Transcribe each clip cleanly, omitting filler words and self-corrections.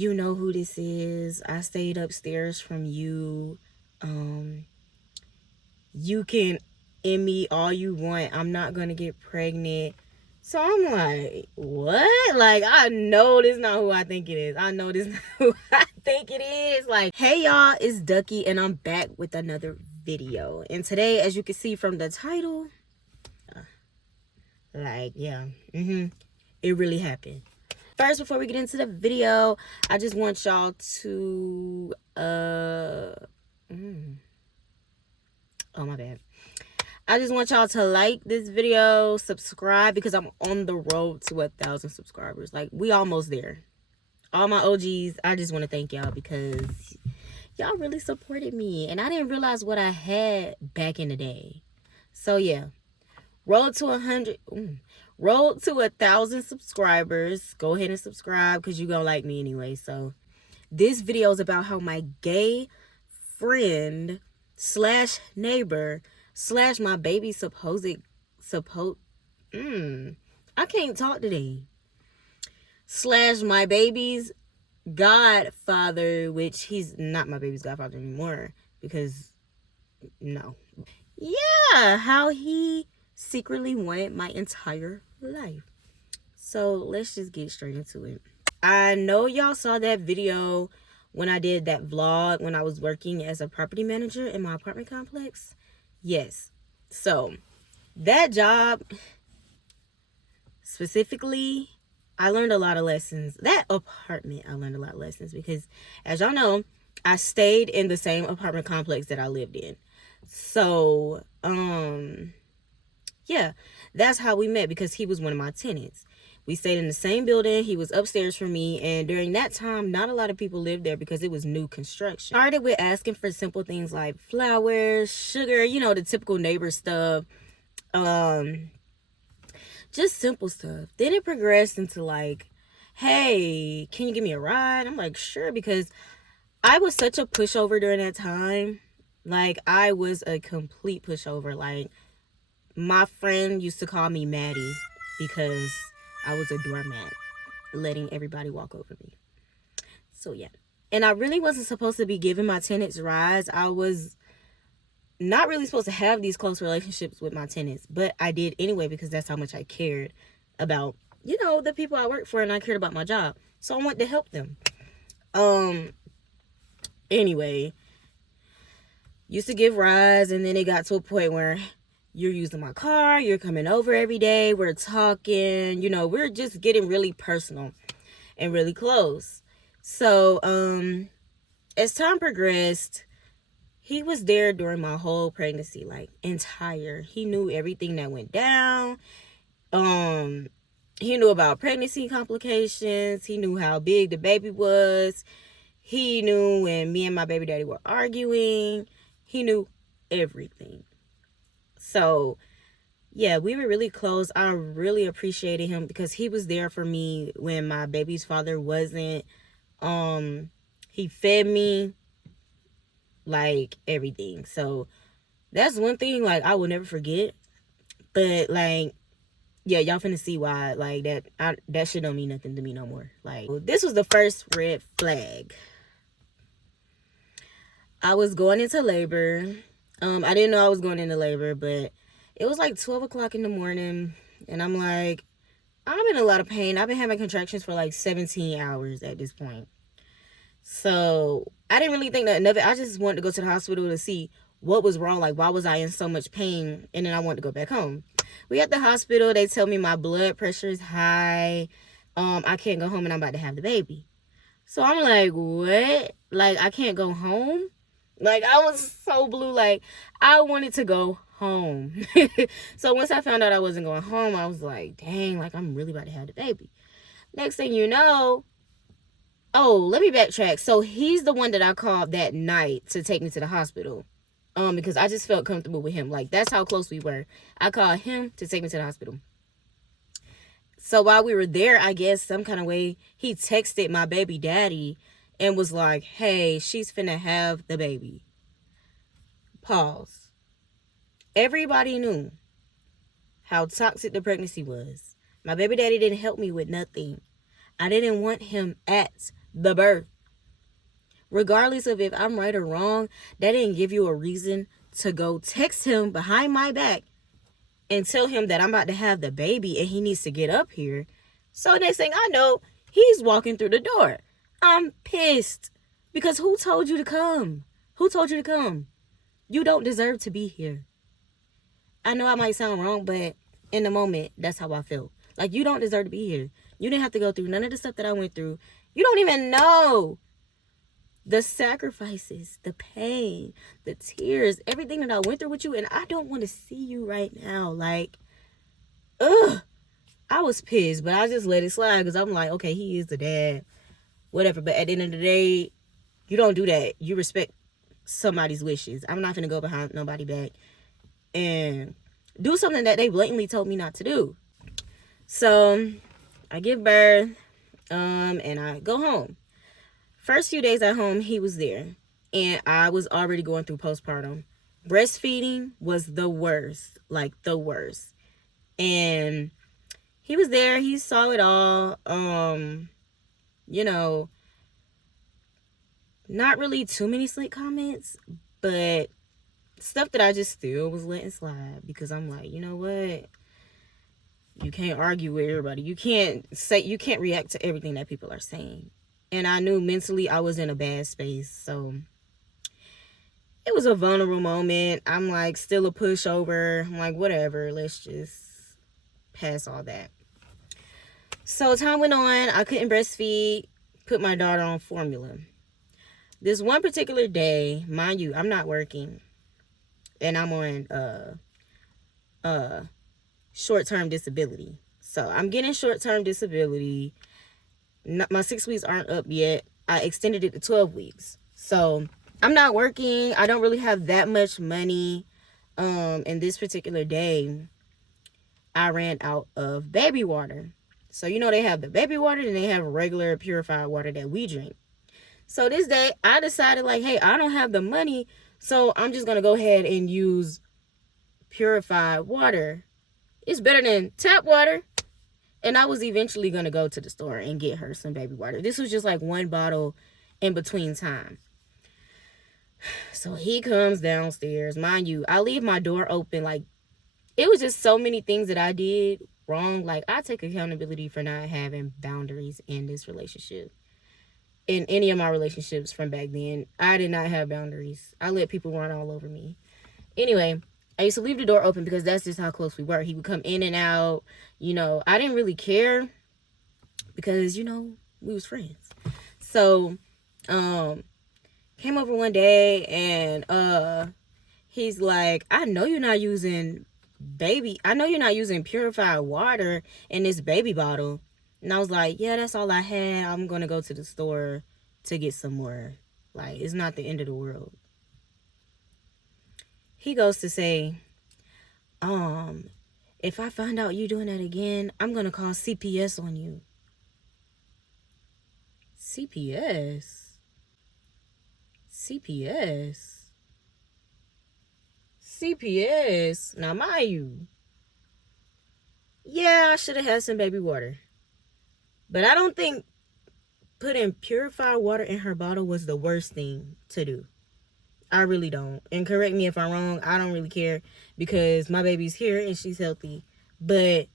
you know who this is. I stayed upstairs from you. You can end me all you want. I'm not gonna get pregnant. So I'm like, what? Like, I know this not who I think it is. I know this not who I think it is. Like, hey y'all, it's Ducky and I'm back with another video. And today, as you can see from the title, it really happened. First, before we get into the video, I just want y'all to oh my bad. I just want y'all to like this video, subscribe, because I'm on the road to 1,000 subscribers. Like, we almost there. All my OGs, I just want to thank y'all because y'all really supported me. And I didn't realize what I had back in the day. So, yeah. Road to 1,000 subscribers. Go ahead and subscribe because you're going to like me anyway. So, this video is about how my gay friend / neighbor / my baby's supposed I can't talk today / my baby's godfather, which he's not my baby's godfather anymore because no, yeah, how he secretly wanted my entire life. So let's just get straight into it. I know y'all saw that video when I did that vlog when I was working as a property manager in my apartment complex. Yes. So that job specifically, I learned a lot of lessons. That apartment, I learned a lot of lessons because, as y'all know, I stayed in the same apartment complex that I lived in. So, yeah, that's how we met because he was one of my tenants. We stayed in the same building. He was upstairs from me. And during that time, not a lot of people lived there because it was new construction. Started with asking for simple things like flowers, sugar, you know, the typical neighbor stuff. Just simple stuff. Then it progressed into like, hey, can you give me a ride? I'm like, sure, because I was such a pushover during that time. Like, I was a complete pushover. Like, my friend used to call me Maddie because I was a doormat, letting everybody walk over me. So, yeah. And I really wasn't supposed to be giving my tenants rides. I was not really supposed to have these close relationships with my tenants, but I did anyway because that's how much I cared about, you know, the people I work for, and I cared about my job. So I wanted to help them. Anyway, used to give rides, and then it got to a point where you're using my car, you're coming over every day, we're talking, you know, we're just getting really personal and really close. So, as time progressed, he was there during my whole pregnancy, like entire. He knew everything that went down. He knew about pregnancy complications. He knew how big the baby was. He knew when me and my baby daddy were arguing. He knew everything. So, yeah, we were really close. I really appreciated him because he was there for me when my baby's father wasn't. He fed me, like, everything. So, that's one thing, like, I will never forget. But, like, yeah, y'all finna see why, like, that shit don't mean nothing to me no more. Like, this was the first red flag. I was going into labor. I didn't know I was going into labor, but it was like 12 o'clock in the morning, and I'm like, I'm in a lot of pain. I've been having contractions for like 17 hours at this point. So I didn't really think nothing of it. I just wanted to go to the hospital to see what was wrong. Like, why was I in so much pain? And then I wanted to go back home. We at the hospital. They tell me my blood pressure is high. I can't go home and I'm about to have the baby. So I'm like, what? Like, I can't go home? Like, I was so blue. Like, I wanted to go home. So once I found out I wasn't going home, I was like, dang, like, I'm really about to have the baby. Next thing you know, oh, let me backtrack. So he's the one that I called that night to take me to the hospital. Because I just felt comfortable with him. Like, that's how close we were. I called him to take me to the hospital. So while we were there, I guess some kind of way, he texted my baby daddy and was like, hey, she's finna have the baby. Pause. Everybody knew how toxic the pregnancy was. My baby daddy didn't help me with nothing. I didn't want him at the birth. Regardless of if I'm right or wrong, that didn't give you a reason to go text him behind my back and tell him that I'm about to have the baby and he needs to get up here. So next thing I know, he's walking through the door. I'm pissed. Because who told you to come? Who told you to come? You don't deserve to be here. I know I might sound wrong, but in the moment, that's how I felt. Like, you don't deserve to be here. You didn't have to go through none of the stuff that I went through. You don't even know the sacrifices, the pain, the tears, everything that I went through with you, and I don't want to see you right now. Like, ugh. I was pissed, but I just let it slide because I'm like, okay, he is the dad, whatever. But at the end of the day, you don't do that. You respect somebody's wishes. I'm not going to go behind nobody back and do something that they blatantly told me not to do. So I give birth, and I go home. First few days at home, he was there, and I was already going through postpartum. Breastfeeding was the worst, like the worst. And he was there. He saw it all. You know, not really too many slick comments, but stuff that I just still was letting slide because I'm like, you know what? You can't argue with everybody. You can't react to everything that people are saying. And I knew mentally I was in a bad space. So it was a vulnerable moment. I'm like still a pushover. I'm like, whatever. Let's just pass all that. So time went on. I couldn't breastfeed. Put my daughter on formula. This one particular day, mind you, I'm not working. And I'm on short-term disability. So I'm getting short-term disability. My 6 weeks aren't up yet. I extended it to 12 weeks. So I'm not working. I don't really have that much money. And this particular day, I ran out of baby water. So, you know, they have the baby water and they have regular purified water that we drink. So this day, I decided like, hey, I don't have the money. So I'm just going to go ahead and use purified water. It's better than tap water. And I was eventually going to go to the store and get her some baby water. This was just like one bottle in between time. So he comes downstairs. Mind you, I leave my door open. Like, it was just so many things that I did wrong. Like, I take accountability for not having boundaries in this relationship. In any of my relationships from back then, I did not have boundaries. I let people run all over me. Anyway, I used to leave the door open because that's just how close we were. He would come in and out. You know, I didn't really care because, you know, we was friends. So, came over one day and he's like, I know you're not using purified water in this baby bottle. And I was like, yeah, that's all I had. I'm going to go to the store to get some more. Like, it's not the end of the world. He goes to say, if I find out you doing that again, I'm going to call CPS on you. CPS? CPS? CPS? Now, mind you, yeah, I should have had some baby water. But I don't think putting purified water in her bottle was the worst thing to do. I really don't. And correct me if I'm wrong. I don't really care because my baby's here and she's healthy. But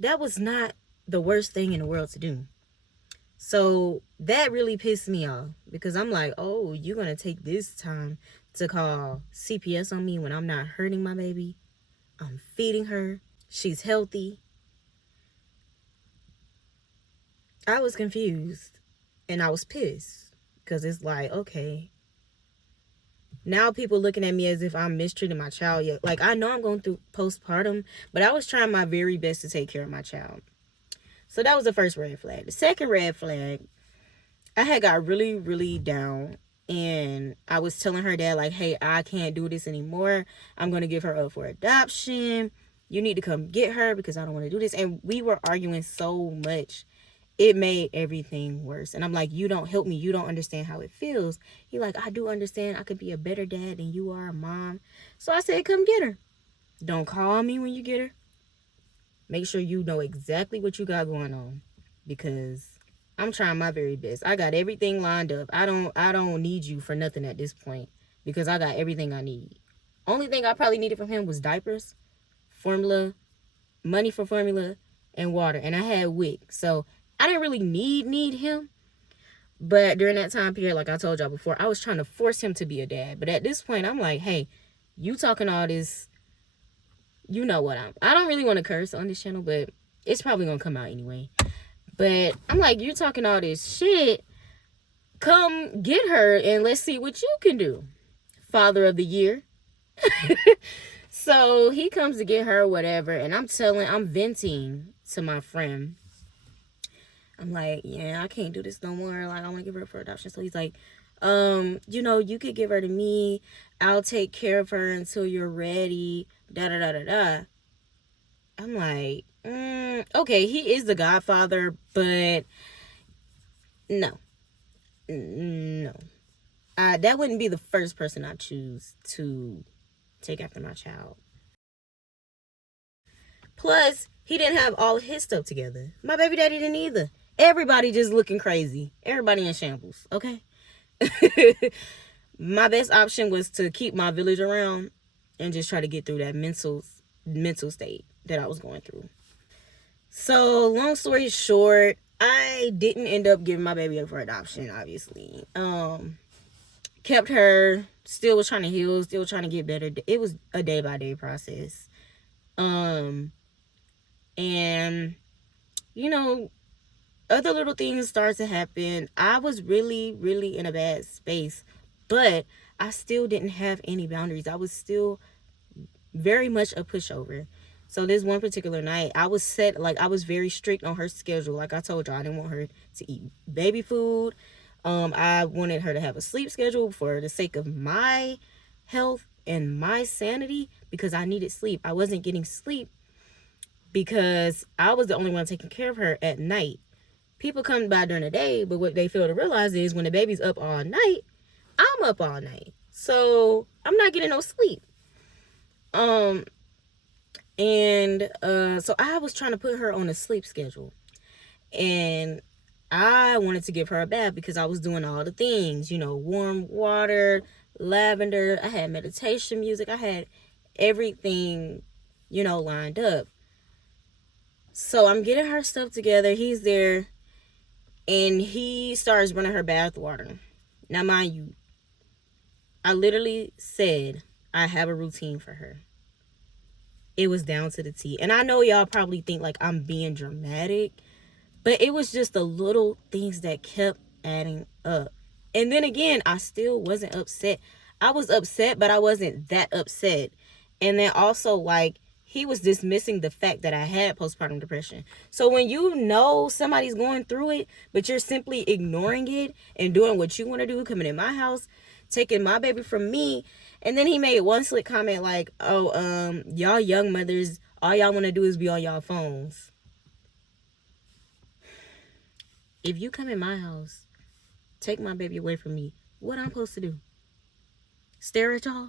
that was not the worst thing in the world to do. So that really pissed me off because I'm like, oh, you're going to take this time to call CPS on me when I'm not hurting my baby. I'm feeding her. She's healthy. I was confused and I was pissed because it's like, okay, now people looking at me as if I'm mistreating my child. Yet, like, I know I'm going through postpartum, but I was trying my very best to take care of my child. So that was the first red flag. The second red flag, I had got really, really down and I was telling her dad like, hey, I can't do this anymore. I'm going to give her up for adoption. You need to come get her because I don't want to do this. And we were arguing so much. It made everything worse. And I'm like, you don't help me. You don't understand how it feels. He like, I do understand. I could be a better dad than you are, mom. So I said, come get her. Don't call me when you get her. Make sure you know exactly what you got going on. Because I'm trying my very best. I got everything lined up. I don't need you for nothing at this point because I got everything I need. Only thing I probably needed from him was diapers, formula, money for formula, and water. And I had WIC. So I didn't really need him. But during that time period, like I told y'all before, I was trying to force him to be a dad. But at this point, I'm like, hey, you talking all this, you know what I don't really want to curse on this channel, but it's probably going to come out anyway. But I'm like, you talking all this shit. Come get her and let's see what you can do. Father of the year. So he comes to get her, whatever. And I'm venting to my friend. I'm like, yeah, I can't do this no more. Like, I want to give her for adoption. So he's like, you could give her to me. I'll take care of her until you're ready. Da da da da da. I'm like, okay, he is the godfather, but no. That wouldn't be the first person I choose to take after my child. Plus, he didn't have all his stuff together. My baby daddy didn't either. Everybody just looking crazy. Everybody in shambles, okay? My best option was to keep my village around and just try to get through that mental state that I was going through. So, long story short, I didn't end up giving my baby up for adoption, obviously. Kept her, still was trying to heal, still trying to get better. It was a day-by-day process. And, other little things started to happen. I was really, really in a bad space, but I still didn't have any boundaries. I was still very much a pushover. So this one particular night, I was very strict on her schedule. Like I told y'all, I didn't want her to eat baby food. I wanted her to have a sleep schedule for the sake of my health and my sanity because I needed sleep. I wasn't getting sleep because I was the only one taking care of her at night. People come by during the day, but what they fail to realize is when the baby's up all night, I'm up all night. So I'm not getting no sleep. So I was trying to put her on a sleep schedule. And I wanted to give her a bath because I was doing all the things, warm water, lavender. I had meditation music. I had everything, lined up. So I'm getting her stuff together. He's there. And he starts running her bath water. Now, mind you, I literally said I have a routine for her. It was down to the T. And I know y'all probably think like I'm being dramatic, but it was just the little things that kept adding up. And then again, I still wasn't upset. I was upset, but I wasn't that upset. And then also, like, he was dismissing the fact that I had postpartum depression. So when you know somebody's going through it, but you're simply ignoring it and doing what you want to do, coming in my house, taking my baby from me. And then he made one slick comment like, oh, y'all young mothers, all y'all want to do is be on y'all phones. If you come in my house, take my baby away from me, what I'm supposed to do? Stare at y'all?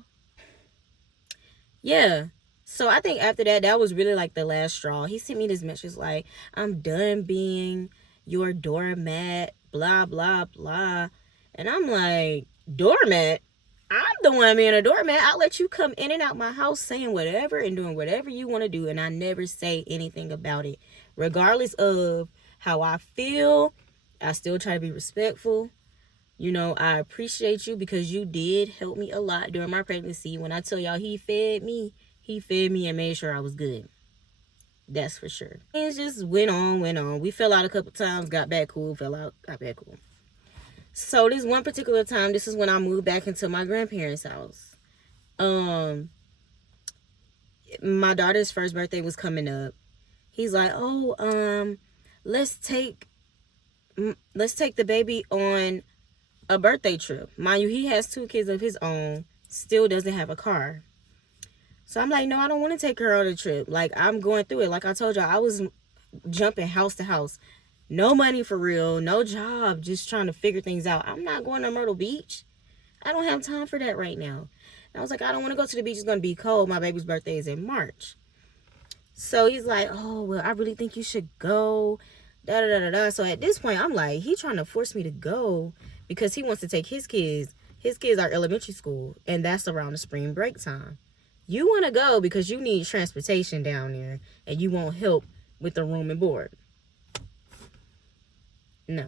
Yeah. So I think after that was really like the last straw. He sent me this message like, I'm done being your doormat, blah, blah, blah. And I'm like, doormat? I'm the one being a doormat. I'll let you come in and out my house saying whatever and doing whatever you want to do. And I never say anything about it. Regardless of how I feel, I still try to be respectful. I appreciate you because you did help me a lot during my pregnancy. When I tell y'all he fed me and made sure I was good. That's for sure. Things just went on. We fell out a couple times, got back cool, fell out, got back cool. So this one particular time, this is when I moved back into my grandparents' house. My daughter's first birthday was coming up. He's like, let's take the baby on a birthday trip. Mind you, he has 2 kids of his own, still doesn't have a car. So I'm like, no, I don't want to take her on a trip. Like, I'm going through it. Like I told y'all, I was jumping house to house. No money for real, no job, just trying to figure things out. I'm not going to Myrtle Beach. I don't have time for that right now. And I was like, I don't want to go to the beach. It's going to be cold. My baby's birthday is in March. So he's like, oh, well, I really think you should go. Da da da da da. So at this point, I'm like, he trying to force me to go because he wants to take his kids. His kids are elementary school, and that's around the spring break time. You want to go because you need transportation down there, and you want help with the room and board. No.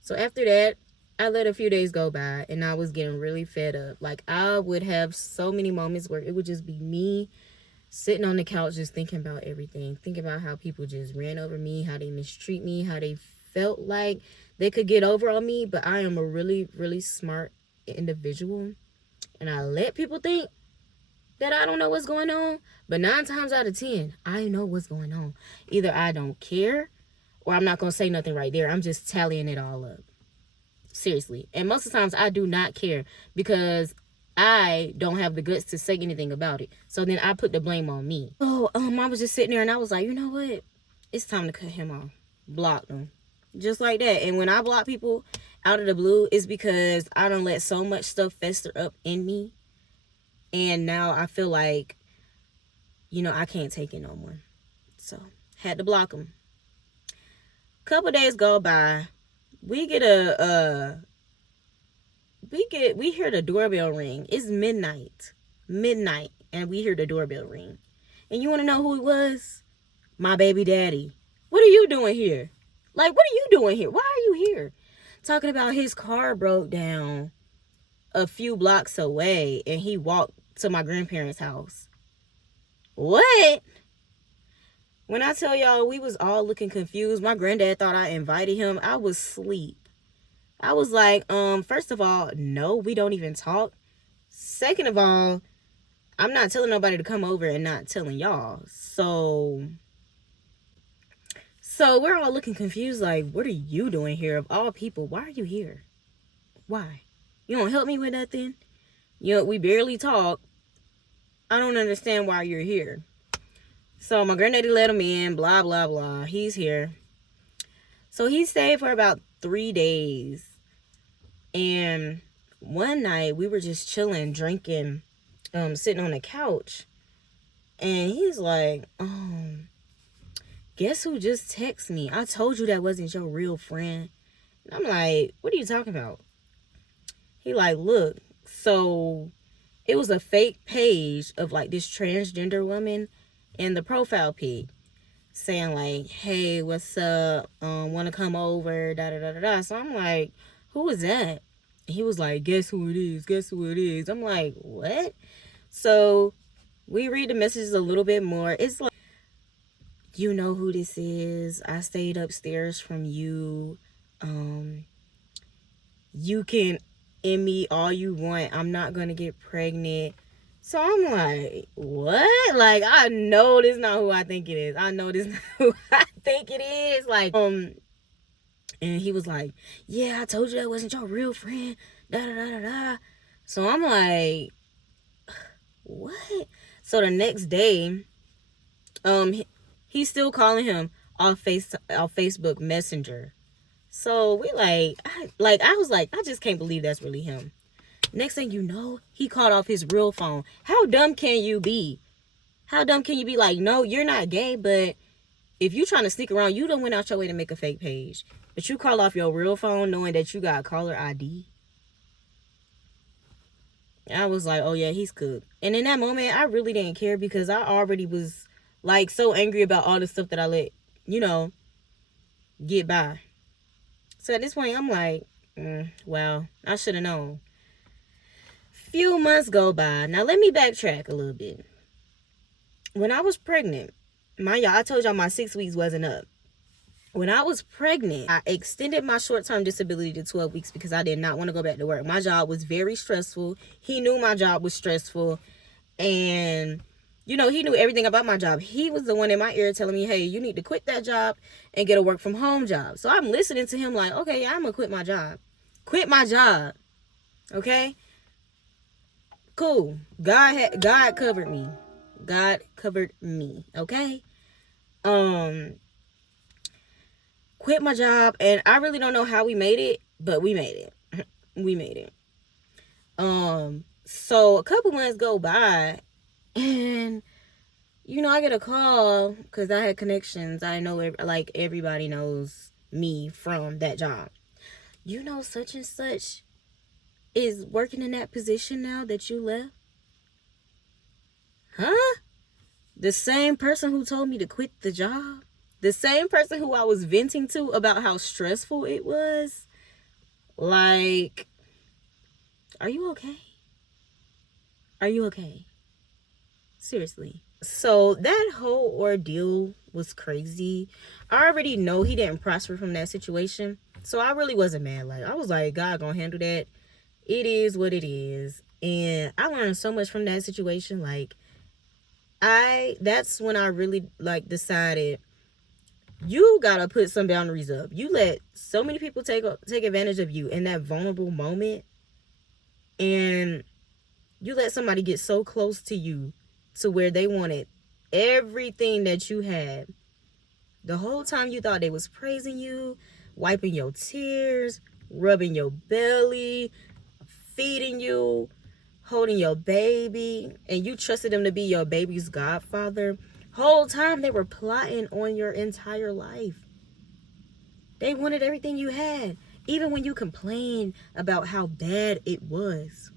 So after that, I let a few days go by, and I was getting really fed up. Like, I would have so many moments where it would just be me sitting on the couch just thinking about everything. Thinking about how people just ran over me, how they mistreat me, how they felt like they could get over on me. But I am a really, really smart individual. And I let people think that I don't know what's going on. But 9 times out of 10, I know what's going on. Either I don't care or I'm not going to say nothing right there. I'm just tallying it all up. Seriously. And most of the times I do not care because I don't have the guts to say anything about it. So then I put the blame on me. Oh, I was just sitting there and I was like, you know what? It's time to cut him off. Block them. Just like that. And when I block people out of the blue, it's because I don't let so much stuff fester up in me. And now I feel like, I can't take it no more. So, had to block them. Couple days go by. We hear the doorbell ring. It's midnight, and we hear the doorbell ring. And you want to know who it was? My baby daddy. What are you doing here? Like, what are you doing here? Why are you here? Talking about his car broke down a few blocks away, and he walked to my grandparents' house. What? When I tell y'all we was all looking confused, my granddad thought I invited him. I was asleep. I was like, first of all, no, we don't even talk. Second of all, I'm not telling nobody to come over and not telling y'all. So we're all looking confused, like, what are you doing here? Of all people, why are you here? Why? You don't help me with nothing? We barely talk. I don't understand why you're here. So my granddaddy let him in, blah, blah, blah. He's here. So he stayed for about 3 days. And one night we were just chilling, drinking, sitting on the couch. And he's like, guess who just texted me? I told you that wasn't your real friend. And I'm like, what are you talking about? He like, look, so it was a fake page of like this transgender woman in the profile pic saying like, hey, what's up? Want to come over? Da da da da da. So I'm like, who is that? He was like, guess who it is? Guess who it is? I'm like, what? So we read the messages a little bit more. It's like, you know who this is. I stayed upstairs from you. You can end me all you want. I'm not gonna get pregnant. So I'm like, what? Like, I know this is not who I think it is. I know this is not who I think it is. Like, and he was like, yeah, I told you that wasn't your real friend. Da da da da da. So I'm like, what? So the next day, he's still calling him off Facebook Messenger. So we I was like, I just can't believe that's really him. Next thing you know, he called off his real phone. How dumb can you be? How dumb can you be? Like, no, you're not gay, but if you trying to sneak around, you done went out your way to make a fake page. But you call off your real phone knowing that you got caller ID. I was like, oh yeah, he's cooked. And in that moment, I really didn't care because I already was like so angry about all the stuff that I let, get by. So at this point, I'm like, well, I should have known. Few months go by. Now let me backtrack a little bit. When I was pregnant, I told y'all my 6 weeks wasn't up. When I was pregnant, I extended my short-term disability to 12 weeks because I did not want to go back to work. My job was very stressful. He knew my job was stressful. And, he knew everything about my job. He was the one in my ear telling me, hey, you need to quit that job and get a work-from-home job. So I'm listening to him like, okay, yeah, I'm going to quit my job. Quit my job. Okay? Cool. God covered me. God covered me. Okay? Quit my job, and I really don't know how we made it, but we made it. We made it. So a couple months go by, and I get a call because I had connections. I know, like, everybody knows me from that job. Such and such is working in that position now that you left. Huh? The same person who told me to quit the job, the same person who I was venting to about how stressful it was. Like, are you okay? Are you okay? Seriously. So that whole ordeal was crazy. I already know he didn't prosper from that situation. So I really wasn't mad. Like, I was like, God gonna handle that. It is what it is. And I learned so much from that situation. Like, that's when I really, like, decided you gotta put some boundaries up. You let so many people take advantage of you in that vulnerable moment, and you let somebody get so close to you to where they wanted everything that you had. The whole time you thought they was praising you, wiping your tears, rubbing your belly, feeding you, holding your baby, and you trusted them to be your baby's godfather. Whole time they were plotting on your entire life. They wanted everything you had, even when you complained about how bad it was.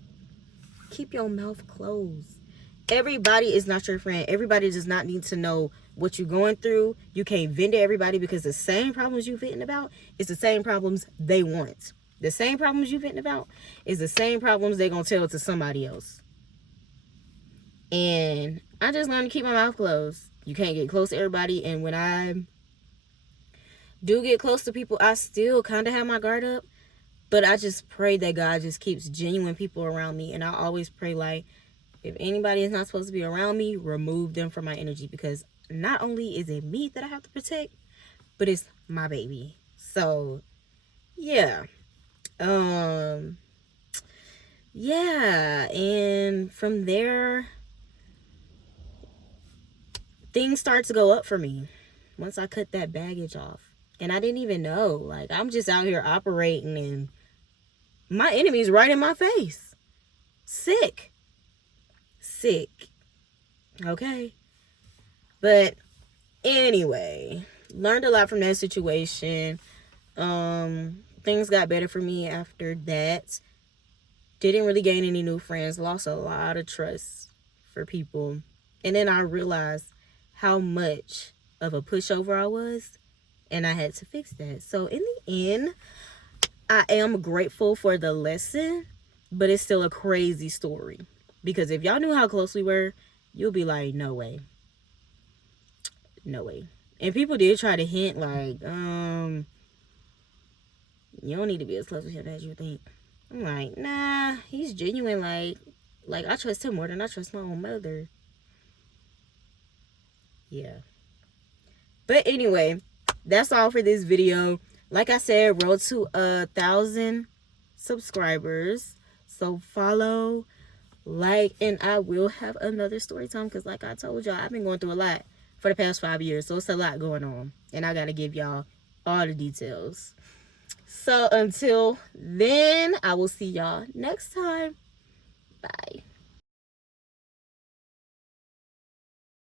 Keep your mouth closed. Everybody is not your friend. Everybody does not need to know what you're going through. You can't vent to everybody, because the same problems you venting about is the same problems they want. The same problems you venting about is the same problems they're going to tell to somebody else. And I just learned to keep my mouth closed. You can't get close to everybody. And when I do get close to people, I still kind of have my guard up. But I just pray that God just keeps genuine people around me. And I always pray, like, if anybody is not supposed to be around me, remove them from my energy. Because not only is it me that I have to protect, but it's my baby. So, yeah. Yeah. And from there, things start to go up for me once I cut that baggage off. And I didn't even know. Like, I'm just out here operating, and my enemy's right in my face. Sick. Okay? But anyway, learned a lot from that situation. Things got better for me after that. Didn't really gain any new friends. Lost a lot of trust for people. And then I realized how much of a pushover I was, and I had to fix that. So in the end, I am grateful for the lesson, but it's still a crazy story. Because if y'all knew how close we were, you'll be like, no way. No way. And people did try to hint, like, you don't need to be as close with him as you think. I'm like, nah, he's genuine. Like I trust him more than I trust my own mother. Yeah. But anyway, that's all for this video. Like I said, road to 1,000 subscribers. So follow, like, and I will have another story time, because like I told y'all, I've been going through a lot for the past 5 years. So it's a lot going on, and I got to give y'all all the details. So until then, I will see y'all next time. Bye.